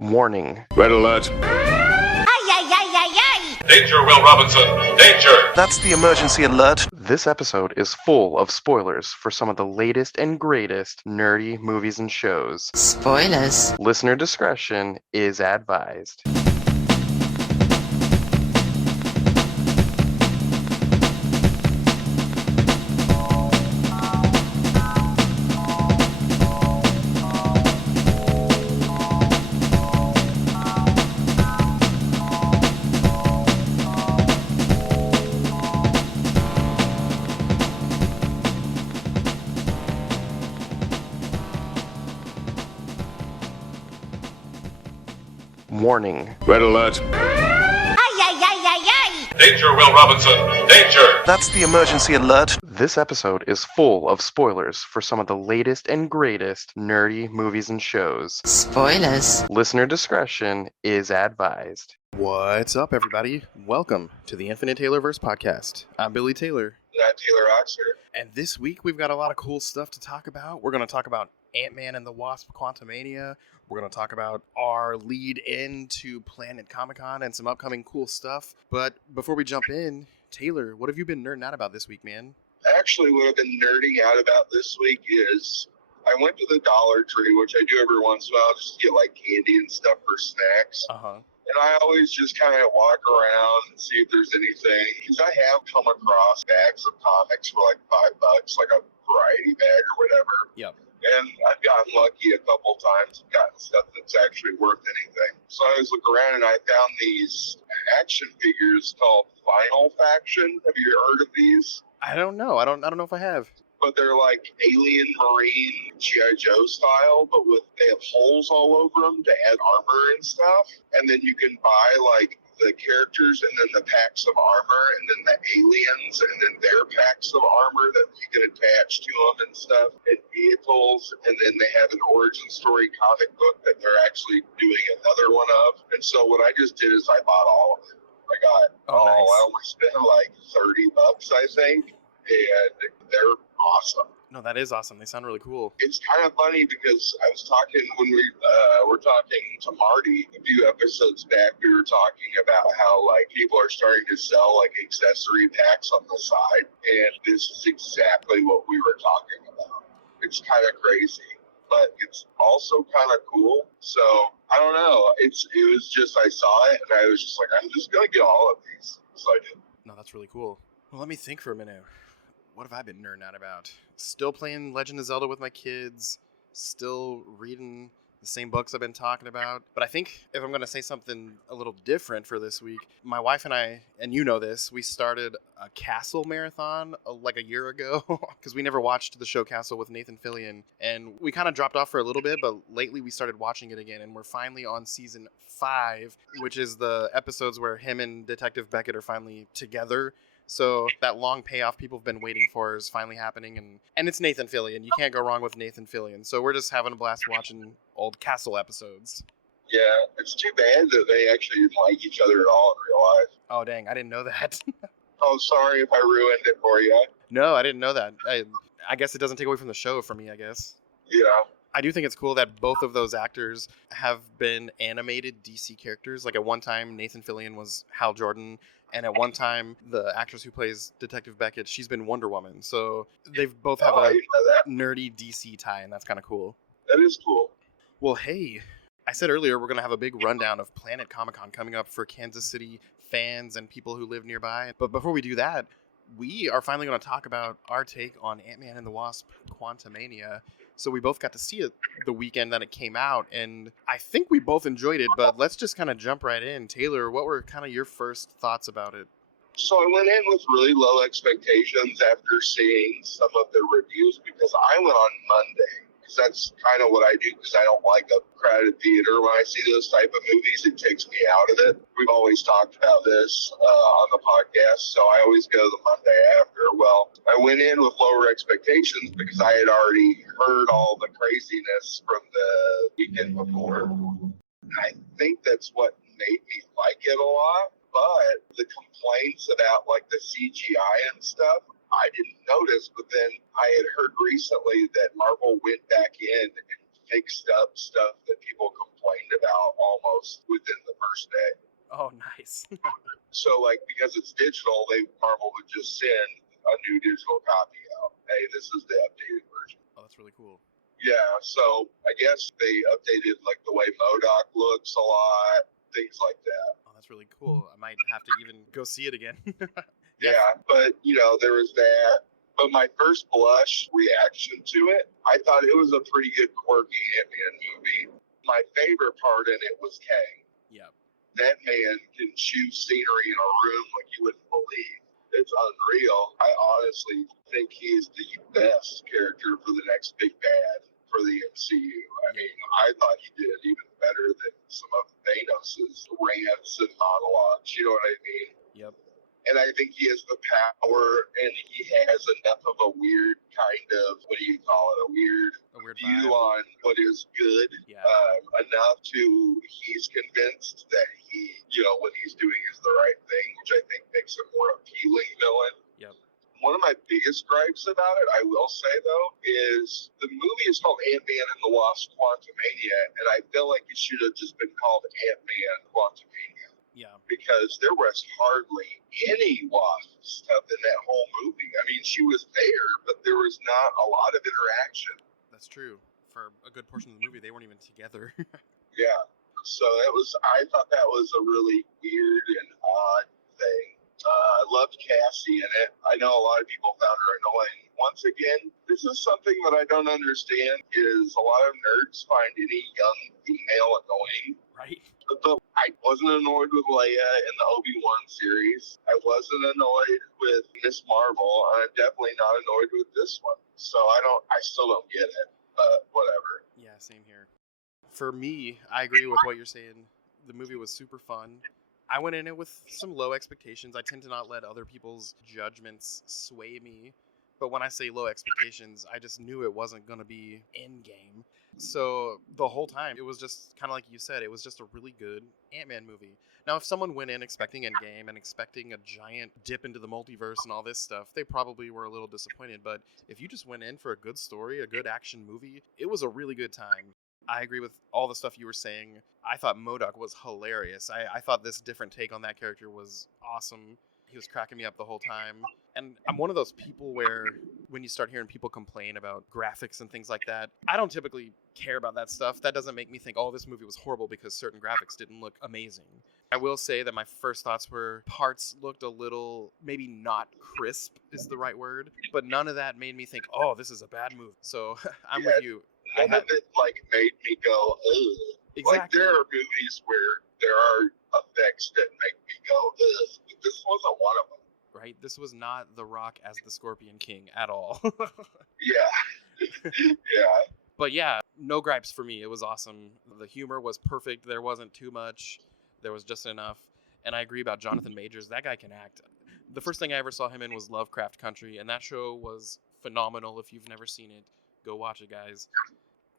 Warning. Red alert. Ay, ay, ay, ay, ay! Danger, Will Robinson. Danger! That's the emergency alert. This episode is full of spoilers for some of the latest and greatest nerdy movies and shows. Spoilers. Listener discretion is advised. Warning. Red alert. Ay, ay, ay, ay, ay! Danger, Will Robinson. Danger! That's the emergency alert. This episode is full of spoilers for some of the latest and greatest nerdy movies and shows. Spoilers. Listener discretion is advised. What's up, everybody? Welcome to the Infinite Taylorverse podcast. I'm Billy Taylor. I'm Taylor Oxford. And this week we've got a lot of cool stuff to talk about. We're going to talk about Ant-Man and the Wasp: Quantumania. We're going to talk about our lead into Planet Comicon and some upcoming cool stuff. But before we jump in, Taylor, what have you been nerding out about this week, man? Actually, what I've been nerding out about this week is I went to the Dollar Tree, which I do every once in a while, just to get like candy and stuff for snacks. Uh-huh. And I always just kind of walk around and see if there's anything. Because I have come across bags of comics for like $5, like a variety bag or whatever. Yep. And I've gotten lucky a couple times and gotten stuff that's actually worth anything. So I was looking around and I found these action figures called Final Faction. Have you heard of these? I don't know. I don't know if I have. But they're like alien marine G.I. Joe style, but they have holes all over them to add armor and stuff. And then you can buy like the characters and then the packs of armor and then the aliens and then their packs of armor that you can attach to them and stuff and vehicles. And then they have an origin story comic book that they're actually doing another one of. And so what I just did is I bought all of it. I got Nice. I only spent like $30, I think. And they're awesome. No, that is awesome. They sound really cool. It's kind of funny because I was talking when we were talking to Marty a few episodes back. We were talking about how like people are starting to sell like accessory packs on the side, and this is exactly what we were talking about. It's kind of crazy, but it's also kind of cool. So I don't know. It was just I saw it and I was just like, I'm just gonna get all of these. So I did. No, that's really cool. Well, let me think for a minute. What have I been nerding out about? Still playing Legend of Zelda with my kids. Still reading the same books I've been talking about. But I think if I'm going to say something a little different for this week, my wife and I, and you know this, we started a Castle marathon like a year ago because we never watched the show Castle with Nathan Fillion. And we kind of dropped off for a little bit, but lately we started watching it again. And we're finally on season 5, which is the episodes where him and Detective Beckett are finally together. So that long payoff people have been waiting for is finally happening, and it's Nathan Fillion. You can't go wrong with Nathan Fillion. So we're just having a blast watching old Castle episodes. Yeah, it's too bad that they actually didn't like each other at all in real life. Oh, dang. I didn't know that. Oh, sorry if I ruined it for you. No, I didn't know that. I guess it doesn't take away from the show for me, I guess. Yeah. I do think it's cool that both of those actors have been animated DC characters. Like at one time, Nathan Fillion was Hal Jordan. And at one time, the actress who plays Detective Beckett, she's been Wonder Woman. So they've both have a nerdy DC tie, and that's kind of cool. That is cool. Well, hey, I said earlier we're going to have a big rundown of Planet Comicon coming up for Kansas City fans and people who live nearby. But before we do that, we are finally going to talk about our take on Ant-Man and the Wasp: Quantumania. So we both got to see it the weekend that it came out, and I think we both enjoyed it, but let's just kind of jump right in. Taylor, what were kind of your first thoughts about it? So I went in with really low expectations after seeing some of the reviews because I went on Monday. Because that's kind of what I do because I don't like a crowded theater. When I see those type of movies, it takes me out of it. We've always talked about this on the podcast, so I always go the Monday after. Well, I went in with lower expectations because I had already heard all the craziness from the weekend before. I think that's what made me like it a lot, but the complaints about like the CGI and stuff, I didn't notice, but then I had heard recently that Marvel went back in and fixed up stuff that people complained about almost within the first day. Oh, nice. So, like, because it's digital, Marvel would just send a new digital copy out. Hey, this is the updated version. Oh, that's really cool. Yeah, so I guess they updated, like, the way MODOK looks a lot, things like that. Oh, that's really cool. I might have to even go see it again. Yeah, but, there was that. But my first blush reaction to it, I thought it was a pretty good, quirky Ant-Man movie. My favorite part in it was Kang. Yeah. That man can choose scenery in a room like you wouldn't believe. It's unreal. I honestly think he's the best character for the next big bad for the MCU. I mean, I thought he did even better than some of Thanos' rants and monologues. You know what I mean? Yep. And I think he has the power, and he has enough of a weird kind of, what do you call it, a weird view vibe on what is good. Yeah. Enough to, he's convinced that what he's doing is the right thing, which I think makes him more appealing villain. Yep. One of my biggest gripes about it, I will say, though, is the movie is called Ant-Man and the Wasp Quantumania, and I feel like it should have just been called Ant-Man Quantumania. Yeah. Because there was hardly any Wasp stuff in that whole movie. I mean, she was there, but there was not a lot of interaction. That's true. For a good portion of the movie, they weren't even together. Yeah. So I thought that was a really weird and odd thing. I loved Cassie in it. I know a lot of people found her annoying. Once again, this is something that I don't understand, is a lot of nerds find any young female annoying. Right. But I wasn't annoyed with Leia in the Obi-Wan series. I wasn't annoyed with Miss Marvel. I'm definitely not annoyed with this one. So I still don't get it. But whatever. Yeah, same here. For me, I agree with what you're saying. The movie was super fun. I went in it with some low expectations. I tend to not let other people's judgments sway me. But when I say low expectations, I just knew it wasn't going to be Endgame. So the whole time, it was just kind of like you said, it was just a really good Ant-Man movie. Now, if someone went in expecting Endgame and expecting a giant dip into the multiverse and all this stuff, they probably were a little disappointed. But if you just went in for a good story, a good action movie, it was a really good time. I agree with all the stuff you were saying. I thought MODOK was hilarious. I thought this different take on that character was awesome. He was cracking me up the whole time. And I'm one of those people where when you start hearing people complain about graphics and things like that, I don't typically care about that stuff. That doesn't make me think, oh, this movie was horrible because certain graphics didn't look amazing. I will say that my first thoughts were parts looked a little, maybe not crisp is the right word, but none of that made me think, oh, this is a bad movie. So I'm with you. None of it made me go, ugh. Exactly. Like, there are movies where there are effects that make me go, ugh. But this wasn't one of them. Right? This was not The Rock as the Scorpion King at all. Yeah. Yeah. But yeah, no gripes for me. It was awesome. The humor was perfect. There wasn't too much. There was just enough. And I agree about Jonathan Majors. That guy can act. The first thing I ever saw him in was Lovecraft Country, and that show was phenomenal. If you've never seen it, go watch it, guys.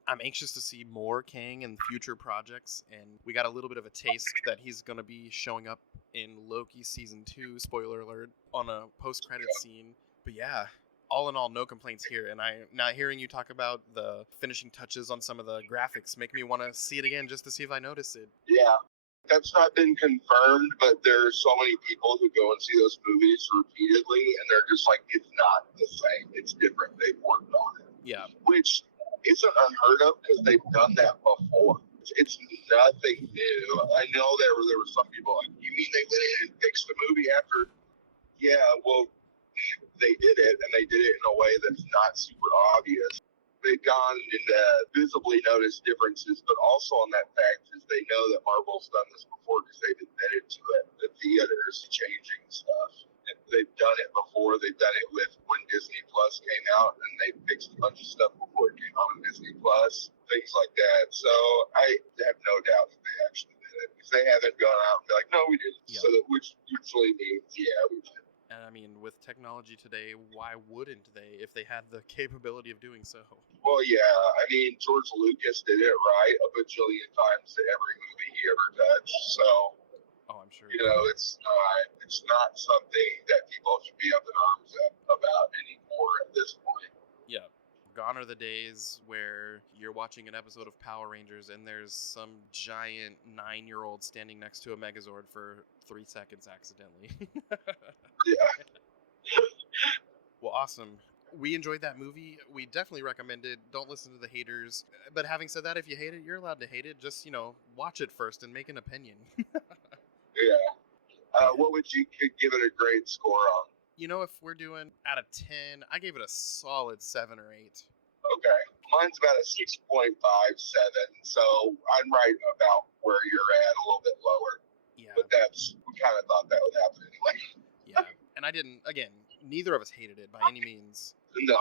I'm anxious to see more Kang in future projects, and we got a little bit of a taste that he's going to be showing up in Loki Season 2, spoiler alert, on a post-credit scene. But yeah, all in all, no complaints here. And now hearing you talk about the finishing touches on some of the graphics make me want to see it again just to see if I notice it. Yeah. That's not been confirmed, but there are so many people who go and see those movies repeatedly, and they're just like, it's not the same. It's different. They've worked on it. Yeah. Which isn't unheard of because they've done that before. It's nothing new. I know there were some people like, you mean they went in and fixed the movie after? Yeah, well, they did it, and they did it in a way that's not super obvious. They've gone into visibly noticed differences, but also on that fact is they know that Marvel's done this before because they've admitted to it. The theaters changing stuff. And they've done it before. They've done it with when Disney Plus came out, and they fixed a bunch of stuff before it came out on Disney Plus, things like that. So I have no doubt that they actually did it because they haven't gone out and be like, no, we didn't. Yeah. So that which usually means, yeah, we did. And I mean, with technology today, why wouldn't they if they had the capability of doing so? Well, yeah. I mean, George Lucas did it right a bajillion times to every movie he ever touched. So, Oh, I'm sure. it's not something that people should be up in arms about anymore at this point. Yeah. gone are the days where you're watching an episode of Power Rangers and there's some giant 9-year-old standing next to a Megazord for 3 seconds accidentally. Yeah. Well, awesome. We enjoyed that movie. We definitely recommend it. Don't listen to the haters. But having said that, if you hate it, you're allowed to hate it. Just, watch it first and make an opinion. Yeah. What would you give it a grade score on? If we're doing out of 10, I gave it a solid 7 or 8. Okay. Mine's about a 6.57, so I'm right about where you're at, a little bit lower. Yeah. But we kind of thought that would happen anyway. Yeah. And I didn't, again, neither of us hated it by any means. No,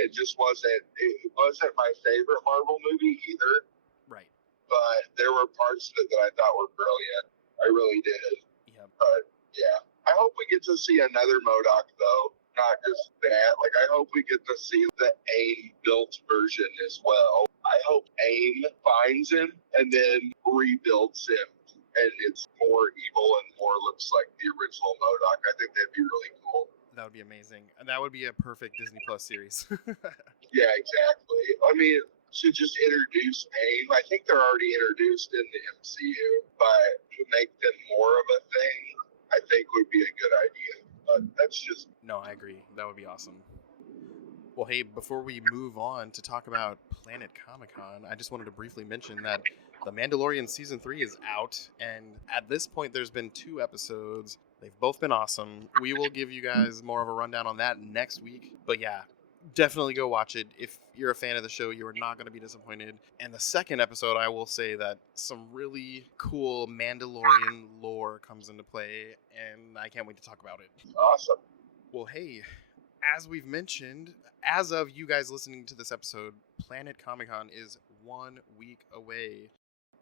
it just wasn't. It wasn't my favorite Marvel movie either. Right. But there were parts of it that I thought were brilliant. I really did. Yeah. But yeah, I hope we get to see another MODOK though, not just that. Like I hope we get to see the AIM built version as well. I hope AIM finds him and then rebuilds him, and it's more evil and more looks like the original MODOK. I think that'd be really cool. That would be amazing. And that would be a perfect Disney Plus series. Yeah, exactly. I mean, to just introduce AIM, I think they're already introduced in the MCU, but to make them more of a thing, I think would be a good idea. But that's just... No, I agree. That would be awesome. Well, hey, before we move on to talk about Planet Comicon, I just wanted to briefly mention that The Mandalorian Season 3 is out, and at this point there's been 2 episodes. They've both been awesome. We will give you guys more of a rundown on that next week. But yeah, definitely go watch it. If you're a fan of the show, you are not going to be disappointed. And the second episode, I will say that some really cool Mandalorian lore comes into play, and I can't wait to talk about it. Awesome. Well, hey, as we've mentioned, as of you guys listening to this episode, Planet Comicon is 1 week away.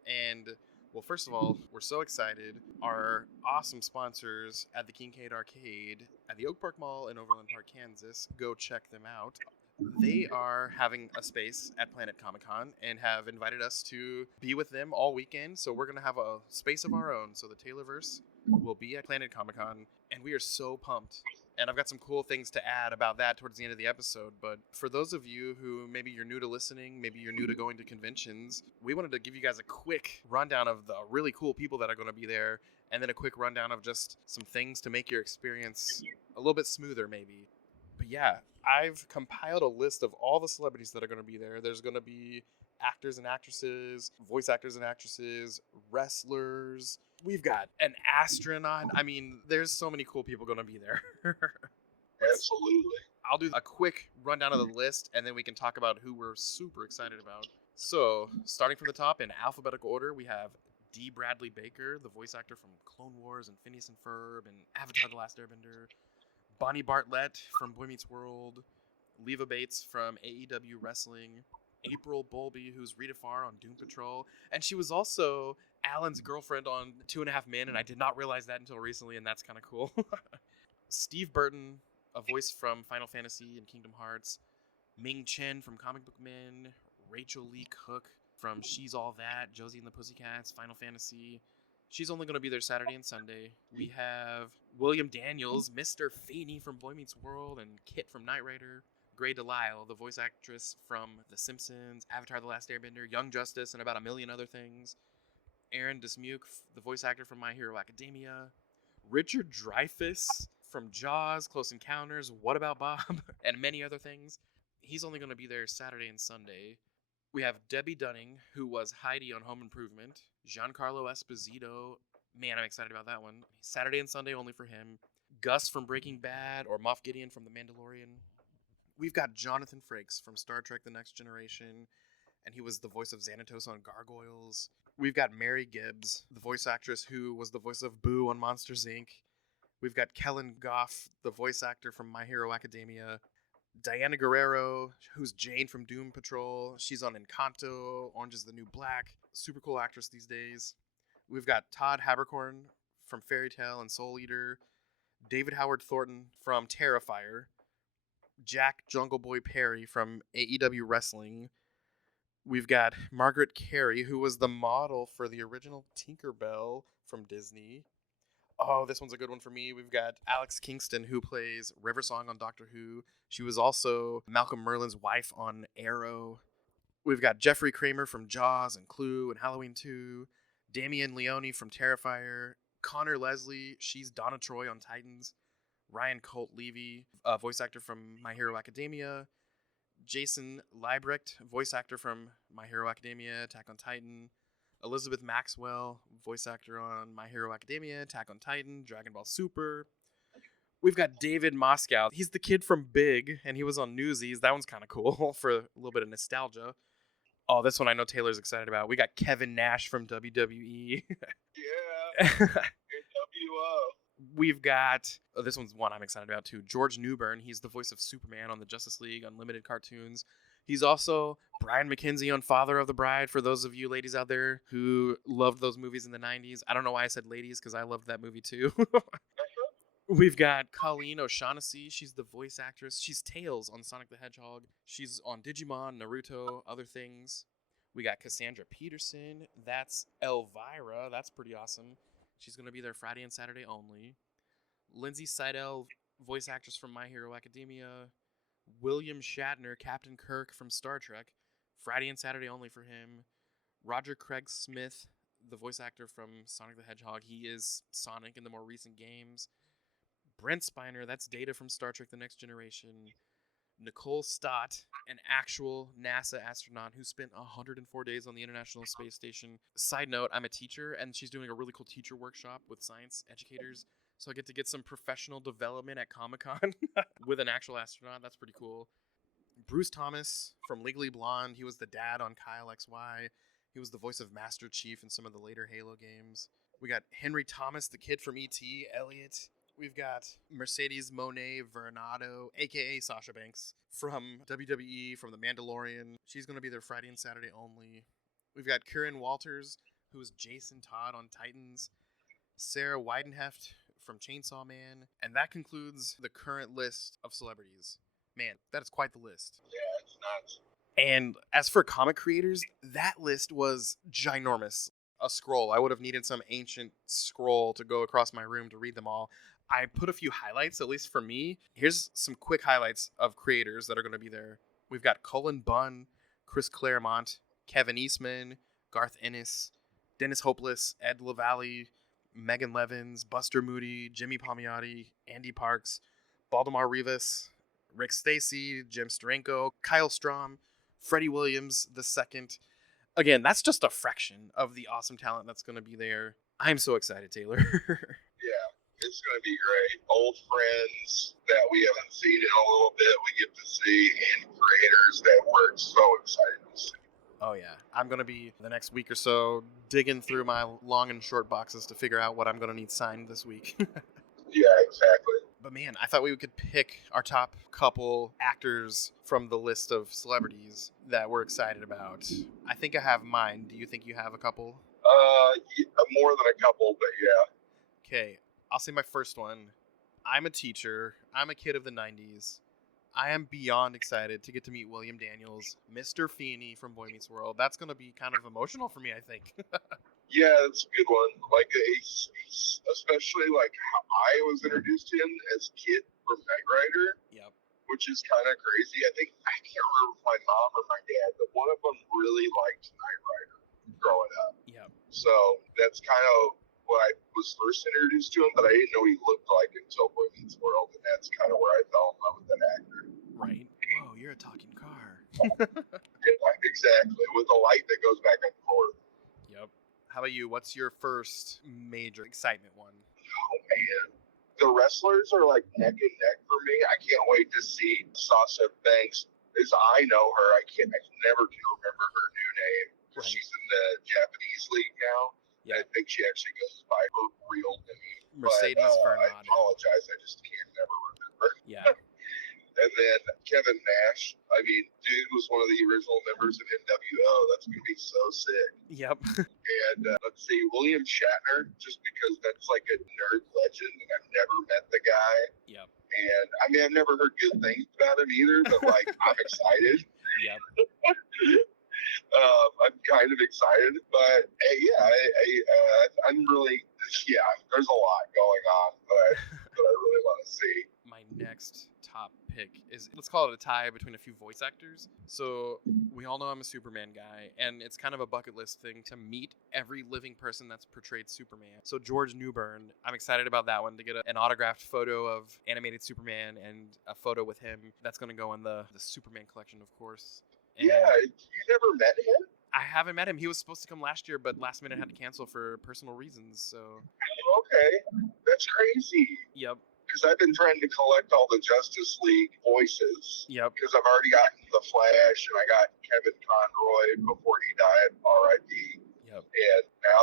And, well, first of all, we're so excited. Our awesome sponsors at the Kincaid Arcade at the Oak Park Mall in Overland Park, Kansas, go check them out. They are having a space at Planet Comicon and have invited us to be with them all weekend. So we're going to have a space of our own. So the Taylorverse will be at Planet Comicon, and we are so pumped. And I've got some cool things to add about that towards the end of the episode. But for those of you who maybe you're new to listening, maybe you're new to going to conventions, we wanted to give you guys a quick rundown of the really cool people that are going to be there, and then a quick rundown of just some things to make your experience a little bit smoother maybe. But yeah, I've compiled a list of all the celebrities that are going to be there. There's going to be actors and actresses, voice actors and actresses, wrestlers. We've got an astronaut. I mean, there's so many cool people going to be there. Absolutely. I'll do a quick rundown of the list, and then we can talk about who we're super excited about. So, starting from the top in alphabetical order, we have D. Bradley Baker, the voice actor from Clone Wars and Phineas and Ferb and Avatar: The Last Airbender. Bonnie Bartlett from Boy Meets World. Leva Bates from AEW Wrestling. April Bowlby, who's Rita Farr on Doom Patrol. And she was also Alan's girlfriend on 2.5 Men, and I did not realize that until recently, and that's kind of cool. Steve Burton, a voice from Final Fantasy and Kingdom Hearts. Ming Chen from Comic Book Men. Rachel Lee Cook from She's All That, Josie and the Pussycats, Final Fantasy. She's only going to be there Saturday and Sunday. We have William Daniels, Mr. Feeney from Boy Meets World, and Kit from Knight Rider. Grey DeLisle, the voice actress from The Simpsons, Avatar: The Last Airbender, Young Justice, and about a million other things. Aaron Dismuke, the voice actor from My Hero Academia. Richard Dreyfuss from Jaws, Close Encounters, What About Bob, and many other things. He's only going to be there Saturday and Sunday. We have Debbie Dunning, who was Heidi on Home Improvement. Giancarlo Esposito. Man, I'm excited about that one. Saturday and Sunday only for him. Gus from Breaking Bad, or Moff Gideon from The Mandalorian. We've got Jonathan Frakes from Star Trek The Next Generation, and he was the voice of Xanatos on Gargoyles. We've got Mary Gibbs, the voice actress who was the voice of Boo on Monsters, Inc. We've got Kellen Goff, the voice actor from My Hero Academia. Diana Guerrero, who's Jane from Doom Patrol. She's on Encanto, Orange is the New Black. Super cool actress these days. We've got Todd Haberkorn from Fairy Tale and Soul Eater. David Howard Thornton from Terrifier. Jack Jungle Boy Perry from AEW Wrestling. We've got Margaret Carey, who was the model for the original Tinkerbell from Disney. Oh, this one's a good one for me. We've got Alex Kingston, who plays Riversong on Doctor Who. She was also Malcolm Merlin's wife on Arrow. We've got Jeffrey Kramer from Jaws and Clue and Halloween 2. Damian Leone from Terrifier. Connor Leslie, she's Donna Troy on Titans. Ryan Colt Levy, voice actor from My Hero Academia. Jason Liebrecht, voice actor from My Hero Academia, Attack on Titan. Elizabeth Maxwell, voice actor on My Hero Academia, Attack on Titan, Dragon Ball Super. We've got David Moscow. He's the kid from Big, and he was on Newsies. That one's kind of cool for a little bit of nostalgia. Oh, this one I know Taylor's excited about. We got Kevin Nash from WWE. Yeah. NWO. We've got, this one's one I'm excited about too, George Newbern. He's the voice of Superman on the Justice League Unlimited cartoons. He's also Brian McKenzie on Father of the Bride, for those of you ladies out there who loved those movies in the 90s. I don't know why I said ladies, because I loved that movie too. We've got Colleen O'Shaughnessy. She's the voice actress. She's Tails on Sonic the Hedgehog. She's on Digimon, Naruto, other things. We got Cassandra Peterson. That's Elvira. That's pretty awesome. She's going to be there Friday and Saturday only. Lindsay Seidel, voice actress from My Hero Academia. William Shatner, Captain Kirk from Star Trek. Friday and Saturday only for him. Roger Craig Smith, the voice actor from Sonic the Hedgehog. He is Sonic in the more recent games. Brent Spiner, that's Data from Star Trek The Next Generation. Nicole Stott, an actual NASA astronaut who spent 104 days on the International Space Station. Side note, I'm a teacher, and she's doing a really cool teacher workshop with science educators. So I get some professional development at Comic-Con with an actual astronaut. That's pretty cool. Bruce Thomas from Legally Blonde. He was the dad on Kyle XY. He was the voice of Master Chief in some of the later Halo games. We got Henry Thomas, the kid from E.T., Elliot. We've got Mercedes Monet Vernado, a.k.a. Sasha Banks, from WWE, from The Mandalorian. She's going to be there Friday and Saturday only. We've got Kieran Walters, who is Jason Todd on Titans. Sarah Weidenheft from Chainsaw Man. And that concludes the current list of celebrities. Man, that is quite the list. Yeah, it's nuts. And as for comic creators, that list was ginormous. A scroll. I would have needed some ancient scroll to go across my room to read them all. I put a few highlights, at least for me. Here's some quick highlights of creators that are going to be there. We've got Cullen Bunn, Chris Claremont, Kevin Eastman, Garth Ennis, Dennis Hopeless, Ed LaValle, Megan Levins, Buster Moody, Jimmy Palmiotti, Andy Parks, Baldemar Rivas, Rick Stacy, Jim Steranko, Kyle Strom, Freddie Williams II. Again, that's just a fraction of the awesome talent that's going to be there. I'm so excited, Taylor. Yeah, it's going to be great. Old friends that we haven't seen in a little bit, we get to see, and creators that we're so excited to see. Oh, yeah. I'm going to be, the next week or so, digging through my long and short boxes to figure out what I'm going to need signed this week. Yeah, exactly. But man, I thought we could pick our top couple actors from the list of celebrities that we're excited about. I think I have mine. Do you think you have a couple? More than a couple, but yeah. Okay, I'll say my first one. I'm a teacher. I'm a kid of the 90s. I am beyond excited to get to meet William Daniels, Mr. Feeney from Boy Meets World. That's going to be kind of emotional for me, I think. Yeah, that's a good one. Like, he's especially like how I was introduced to him as a kid from Knight Rider. Yep. Which is kind of crazy. I can't remember if my mom or my dad, but one of them really liked Knight Rider growing up. Yep. So that's kind of what I was first introduced to him, but I didn't know he looked like until Boy Meets World, and that's kind of where I fell in love with that actor. Right. Whoa, you're a talking car. Yeah, exactly, with a light that goes back and forth. Yep. How about you? What's your first major excitement one? Oh, man. The wrestlers are like neck and neck for me. I can't wait to see Sasha Banks. As I know her, I never can remember her new name. Right. She's in the Japanese league now. Yeah. I think she actually goes by her real name. Mercedes but, I Vernado. apologize. I just can't never remember. Yeah. And then Kevin Nash. I mean, dude was one of the original members of NWO. That's going to be so sick. Yep. And let's see, William Shatner, just because that's like a nerd legend, and I've never met the guy. Yep. And I mean, I've never heard good things about him either, but like, I'm excited. Yep. I'm kind of excited, but hey, yeah, I'm really, yeah, there's a lot going call it a tie between a few voice actors. So we all know I'm a Superman guy, and it's kind of a bucket list thing to meet every living person that's portrayed Superman. So George Newbern, I'm excited about that one, to get an autographed photo of animated Superman and a photo with him. That's going to go in the Superman collection, of course. And Yeah, you never met him? I haven't met him. He was supposed to come last year, but last minute had to cancel for personal reasons. So Okay, that's crazy. yep. Because I've been trying to collect all the Justice League voices. Yep. Because I've already gotten the Flash, and I got Kevin Conroy before he died, R.I.P. Yep. And now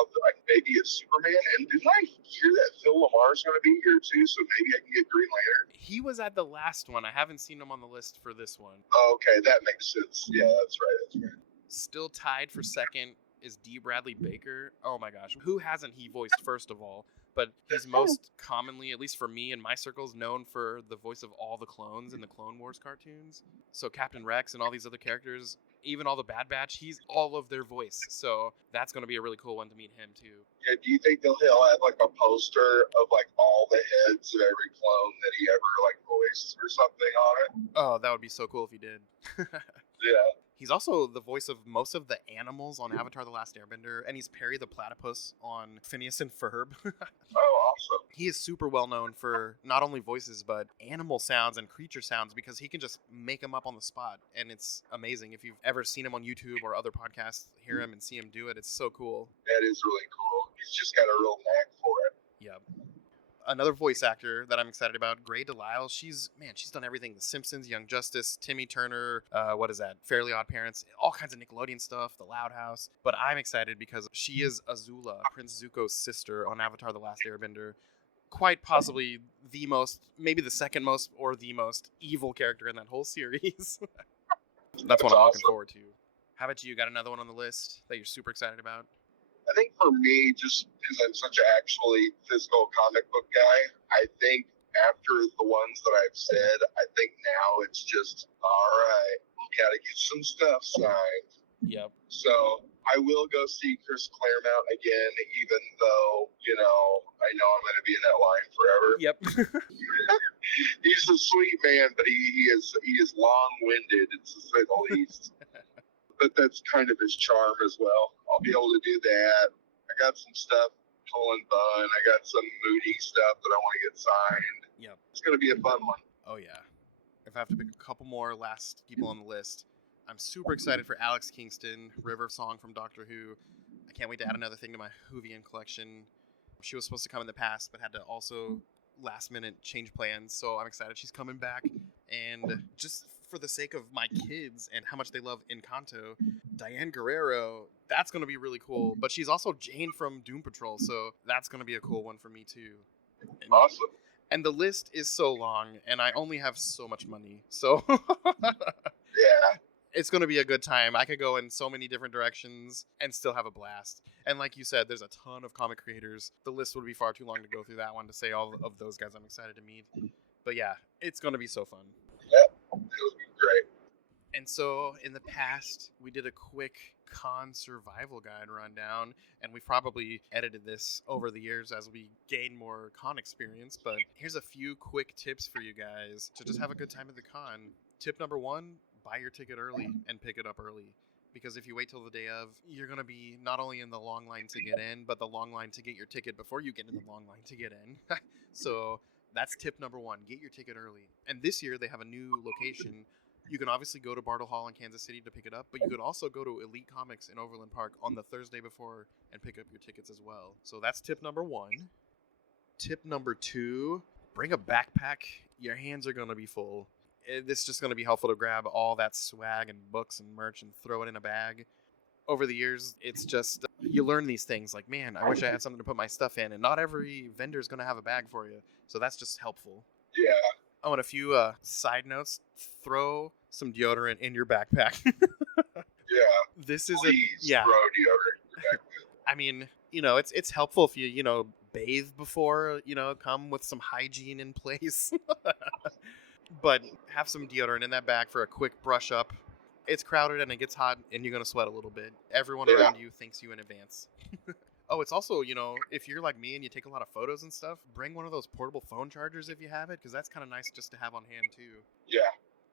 maybe it's Superman. And didn't I hear that Phil Lamar's going to be here too? So maybe I can get Green Lantern. He was at the last one. I haven't seen him on the list for this one. Okay, that makes sense. Yeah, that's right. That's right. Still tied for second is D. Bradley Baker. Oh my gosh. Who hasn't he voiced, first of all? But he's most commonly, at least for me in my circles, known for the voice of all the clones in the Clone Wars cartoons. So Captain Rex and all these other characters, even all the Bad Batch, he's all of their voice. So that's going to be a really cool one to meet him too. Yeah, do you think he'll have like a poster of like all the heads of every clone that he ever like voiced or something on it? Oh, that would be so cool if he did. Yeah. He's also the voice of most of the animals on Avatar: The Last Airbender, and he's Perry the Platypus on Phineas and Ferb. Oh, awesome. He is super well known for not only voices, but animal sounds and creature sounds, because he can just make them up on the spot, and it's amazing. If you've ever seen him on YouTube or other podcasts, hear him and see him do it, it's so cool. That is really cool. He's just got a real knack for it. Yep. Another voice actor that I'm excited about, Grey DeLisle. She's done everything. The Simpsons, Young Justice, Timmy Turner, Fairly Odd Parents, all kinds of Nickelodeon stuff, The Loud House. But I'm excited because she is Azula, Prince Zuko's sister on Avatar: The Last Airbender. Quite possibly the most, maybe the second most, or the most evil character in that whole series. That's what I'm looking forward to. How about you? Got another one on the list that you're super excited about? I think for me, just because I'm such an actually physical comic book guy, I think after the ones that I've said, I think now it's just, all right, we got to get some stuff signed. Yep. So I will go see Chris Claremont again, even though, I know I'm going to be in that line forever. Yep. He's a sweet man, but he is long-winded, to say the least. But that's kind of his charm as well. I'll be able to do that. I got some stuff pulling bun. I got some moody stuff that I want to get signed. Yep. It's going to be a fun one. Oh, yeah. If I have to pick a couple more last people on the list, I'm super excited for Alex Kingston, River Song from Doctor Who. I can't wait to add another thing to my Whovian collection. She was supposed to come in the past, but had to also last minute change plans. So I'm excited she's coming back. And just for the sake of my kids and how much they love Encanto, Diane Guerrero, that's going to be really cool. But she's also Jane from Doom Patrol, so that's going to be a cool one for me too. Awesome. And the list is so long, and I only have so much money. So Yeah. it's going to be a good time. I could go in so many different directions and still have a blast. And like you said, there's a ton of comic creators. The list would be far too long to go through that one to say all of those guys I'm excited to meet. But yeah, it's going to be so fun. Yep. It would be great. And so in the past, we did a quick con survival guide rundown, and we've probably edited this over the years as we gain more con experience. But here's a few quick tips for you guys to just have a good time at the con. Tip number 1, buy your ticket early and pick it up early. Because if you wait till the day of, you're going to be not only in the long line to get in, but the long line to get your ticket before you get in the long line to get in. So that's tip number 1. Get your ticket early. And this year they have a new location. You can obviously go to Bartle Hall in Kansas City to pick it up, but you could also go to Elite Comics in Overland Park on the Thursday before and pick up your tickets as well. So that's tip number 1. Tip number 2, bring a backpack. Your hands are going to be full. It's just going to be helpful to grab all that swag and books and merch and throw it in a bag. Over the years, it's just, you learn these things like, man, I wish I had something to put my stuff in, and not every vendor is going to have a bag for you. So that's just helpful. Yeah. Oh, and a few side notes. Throw some deodorant in your backpack. Yeah. This is Please throw deodorant. I mean, it's helpful if you, bathe before, come with some hygiene in place. But have some deodorant in that bag for a quick brush up. It's crowded and it gets hot and you're going to sweat a little bit. Everyone around you thanks you in advance. Oh, it's also, if you're like me and you take a lot of photos and stuff, bring one of those portable phone chargers if you have it, because that's kind of nice just to have on hand too. Yeah.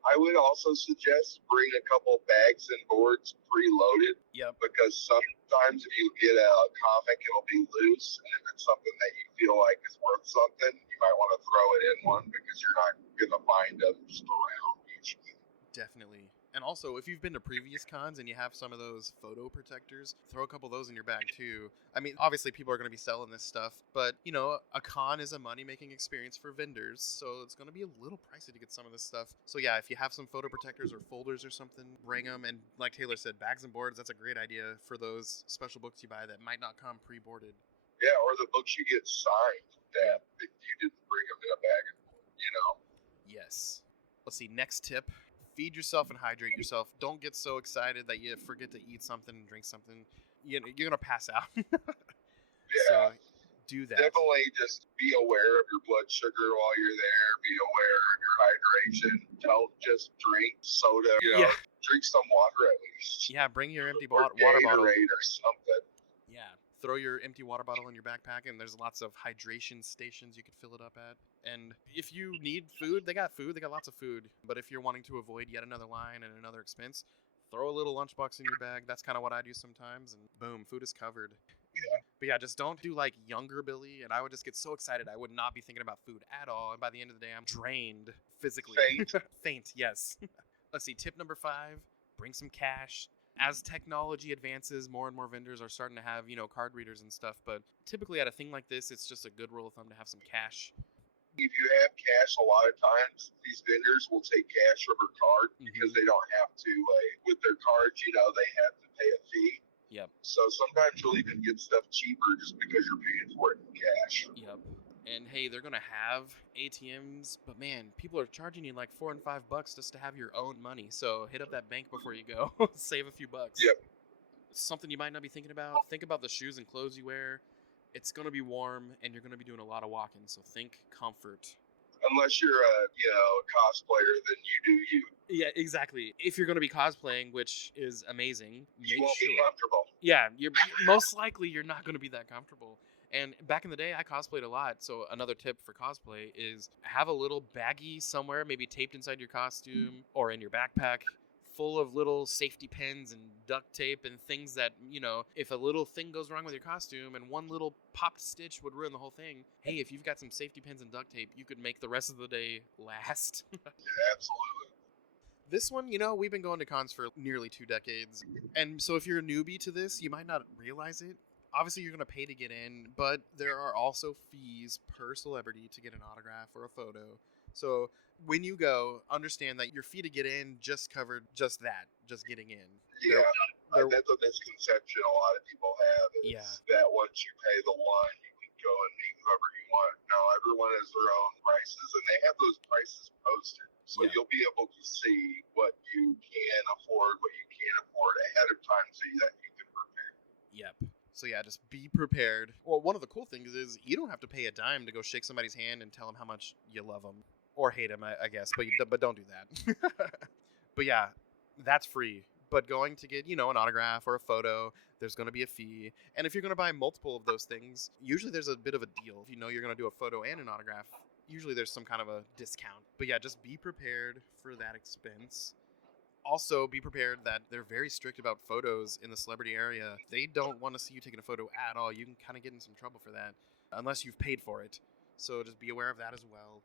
I would also suggest bring a couple bags and boards preloaded. Yep. Because sometimes if you get a comic, it'll be loose, and if it's something that you feel like is worth something, you might want to throw it in one because you're not going to find them just around usually. Definitely. And also, if you've been to previous cons and you have some of those photo protectors, throw a couple of those in your bag too. I mean, obviously people are going to be selling this stuff, but, you know, a con is a money-making experience for vendors, so it's going to be a little pricey to get some of this stuff. So yeah, if you have some photo protectors or folders or something, bring them. And like Taylor said, bags and boards, that's a great idea for those special books you buy that might not come pre-boarded. Yeah, or the books you get signed that if you didn't bring them in a bag, you know. Yes. Let's see, next tip. Feed yourself and hydrate yourself. Don't get so excited that you forget to eat something and drink something. You're going to pass out. Yeah. So do that. Definitely just be aware of your blood sugar while you're there. Be aware of your hydration. Don't just drink soda. You know, drink some water at least. Yeah, bring your empty Or water bottle. Gatorade or something. Yeah. Throw your empty water bottle in your backpack, and there's lots of hydration stations you could fill it up at. And if you need food, they got lots of food. But if you're wanting to avoid yet another line and another expense, throw a little lunchbox in your bag. That's kind of what I do sometimes, and boom, food is covered. Yeah. But yeah, just don't do like younger Billy, and I would just get so excited I would not be thinking about food at all, and by the end of the day, I'm drained physically. Faint. Faint, yes. Let's see, tip number 5, bring some cash. As technology advances, more and more vendors are starting to have, you know, card readers and stuff, but typically at a thing like this, it's just a good rule of thumb to have some cash. If you have cash, a lot of times these vendors will take cash over card because they don't have to, with their cards, you know, they have to pay a fee. Yep. So sometimes you'll even get stuff cheaper just because you're paying for it in cash. Yep. And hey, they're gonna have ATMs, but man, people are charging you like $4 and $5 just to have your own money. So hit up that bank before you go. Save a few bucks. Yep. Something you might not be thinking about. Think about the shoes and clothes you wear. It's gonna be warm, and you're gonna be doing a lot of walking. So think comfort. Unless you're a cosplayer, then you do you. Yeah, exactly. If you're gonna be cosplaying, which is amazing, You won't be comfortable. Yeah, you're most likely you're not gonna be that comfortable. And back in the day, I cosplayed a lot. So another tip for cosplay is have a little baggie somewhere, maybe taped inside your costume or in your backpack, full of little safety pins and duct tape and things that, you know, if a little thing goes wrong with your costume and one little popped stitch would ruin the whole thing. Hey, if you've got some safety pins and duct tape, you could make the rest of the day last. Yeah, absolutely. This one, you know, we've been going to cons for nearly 2 decades. And so if you're a newbie to this, you might not realize it. Obviously, you're going to pay to get in, but there are also fees per celebrity to get an autograph or a photo. So when you go, understand that your fee to get in just covered just that, just getting in. Yeah, that's a misconception a lot of people have is that once you pay the one, you can go and meet whoever you want. No, everyone has their own prices, and they have those prices posted. So you'll be able to see what you can afford, what you can't afford ahead of time so that you can prepare. Yep. So yeah, just be prepared. Well, one of the cool things is you don't have to pay a dime to go shake somebody's hand and tell them how much you love them. Or hate them, I guess, but don't do that. But yeah, that's free. But going to get, you know, an autograph or a photo, there's going to be a fee. And if you're going to buy multiple of those things, usually there's a bit of a deal. If you know you're going to do a photo and an autograph, usually there's some kind of a discount. But yeah, just be prepared for that expense. Also, be prepared that they're very strict about photos in the celebrity area. They don't want to see you taking a photo at all. You can kind of get in some trouble for that, unless you've paid for it. So just be aware of that as well.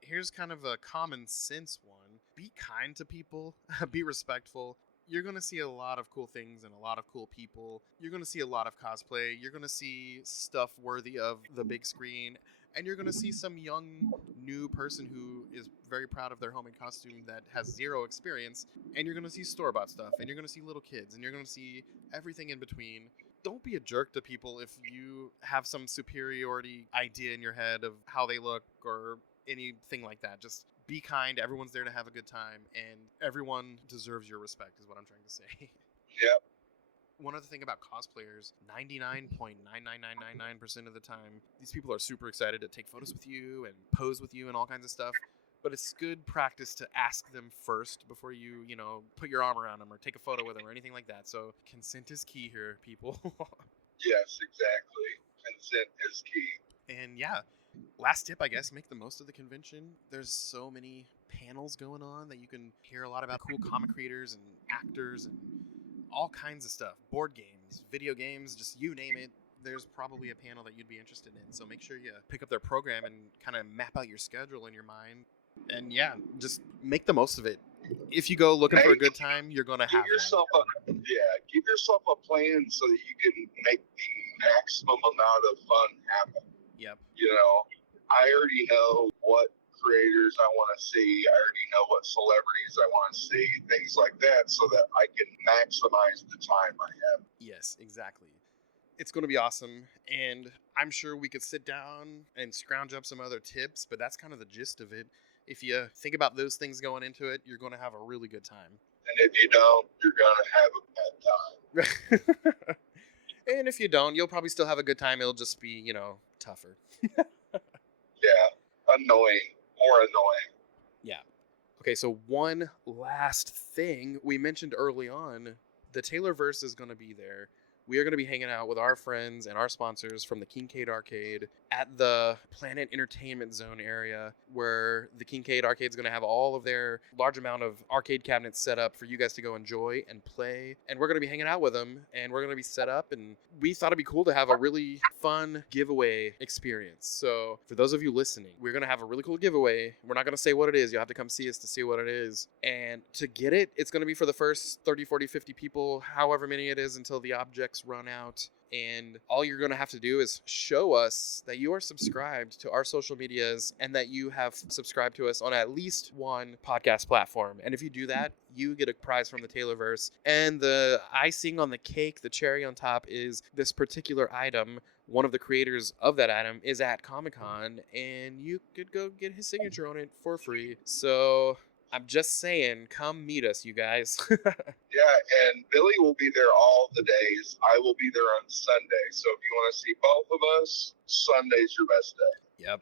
Here's kind of a common sense one. Be kind to people. Be respectful. You're going to see a lot of cool things and a lot of cool people. You're going to see a lot of cosplay. You're going to see stuff worthy of the big screen. And you're going to see some young, new person who is very proud of their homemade costume that has zero experience. And you're going to see store-bought stuff. And you're going to see little kids. And you're going to see everything in between. Don't be a jerk to people if you have some superiority idea in your head of how they look or anything like that. Just be kind. Everyone's there to have a good time. And everyone deserves your respect is what I'm trying to say. Yep. One other thing about cosplayers, 99.99999% of the time, these people are super excited to take photos with you and pose with you and all kinds of stuff. But it's good practice to ask them first before you, you know, put your arm around them or take a photo with them or anything like that. So consent is key here, people. Yes, exactly. Consent is key. And yeah, last tip, I guess, make the most of the convention. There's so many panels going on that you can hear a lot about cool comic creators and actors and all kinds of stuff. Board games, video games, just you name it. There's probably a panel that you'd be interested in. So make sure you pick up their program and kind of map out your schedule in your mind. And yeah, just make the most of it. If you go looking for a good time, you're going to have one. Give yourself a plan so that you can make the maximum amount of fun happen. Yep. You know, I already know what creators I want to see. I already know what celebrities I want to see, things like that, so that I can maximize the time I have. Yes, exactly. It's going to be awesome, and I'm sure we could sit down and scrounge up some other tips, but that's kind of the gist of it. If you think about those things going into it, you're going to have a really good time. And if you don't, you're going to have a bad time. And if you don't, you'll probably still have a good time. It'll just be, tougher. Yeah, annoying. More annoying. Yeah. Okay, so one last thing we mentioned early on, the Taylorverse is going to be there. We are going to be hanging out with our friends and our sponsors from the Kincaid Arcade at the Planet Entertainment Zone area, where the Kincaid Arcade is going to have all of their large amount of arcade cabinets set up for you guys to go enjoy and play. And we're going to be hanging out with them, and we're going to be set up. And we thought it'd be cool to have a really fun giveaway experience. So for those of you listening, we're going to have a really cool giveaway. We're not going to say what it is. You'll have to come see us to see what it is. And to get it, it's going to be for the first 30, 40, 50 people, however many it is until the objects run out. And all you're going to have to do is show us that you are subscribed to our social medias and that you have subscribed to us on at least one podcast platform. And if you do that, you get a prize from the Taylorverse. And the icing on the cake, the cherry on top, is this particular item. One of the creators of that item is at Comicon, and you could go get his signature on it for free. So I'm just saying, come meet us, you guys. Yeah, and Billy will be there all the days. I will be there on Sunday. So if you want to see both of us, Sunday's your best day. Yep.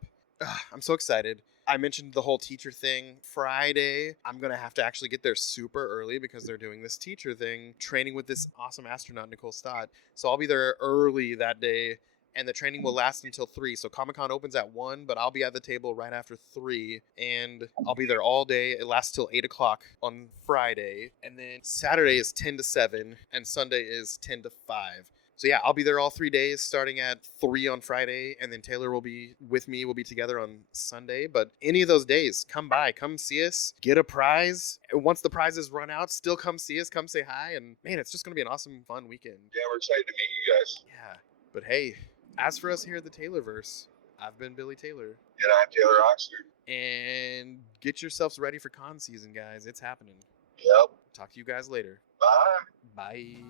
I'm so excited. I mentioned the whole teacher thing. Friday, I'm going to have to actually get there super early because they're doing this teacher thing, training with this awesome astronaut, Nicole Stott. So I'll be there early that day. And the training will last until 3. So Comic-Con opens at 1, but I'll be at the table right after 3. And I'll be there all day. It lasts till 8 o'clock on Friday. And then Saturday is 10 to 7. And Sunday is 10 to 5. So yeah, I'll be there all 3 days, starting at 3 on Friday. And then Taylor will be with me. We'll be together on Sunday. But any of those days, come by. Come see us. Get a prize. And once the prizes run out, still come see us. Come say hi. And man, it's just going to be an awesome, fun weekend. Yeah, we're excited to meet you guys. Yeah. But hey, as for us here at the Taylorverse, I've been Billy Taylor. And I'm Taylor Oxford. And get yourselves ready for con season, guys. It's happening. Yep. Talk to you guys later. Bye. Bye.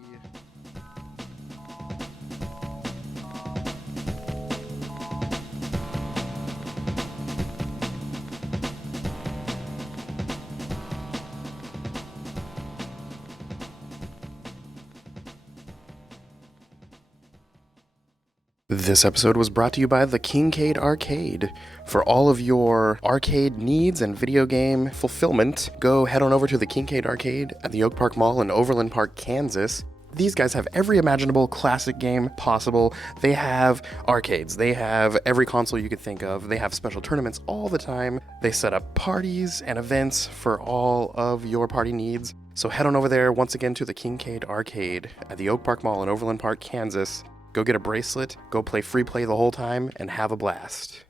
This episode was brought to you by the Kincaid Arcade. For all of your arcade needs and video game fulfillment, go head on over to the Kincaid Arcade at the Oak Park Mall in Overland Park, Kansas. These guys have every imaginable classic game possible. They have arcades. They have every console you could think of. They have special tournaments all the time. They set up parties and events for all of your party needs. So head on over there once again to the Kincaid Arcade at the Oak Park Mall in Overland Park, Kansas. Go get a bracelet, go play free play the whole time, and have a blast.